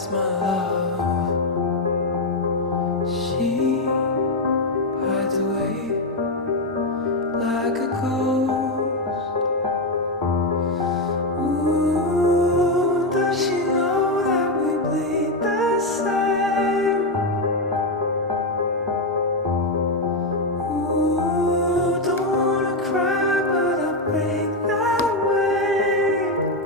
hides my love. She hides away like a ghost. Ooh, does she know that we bleed the same? Ooh, don't wanna cry, but I break that way.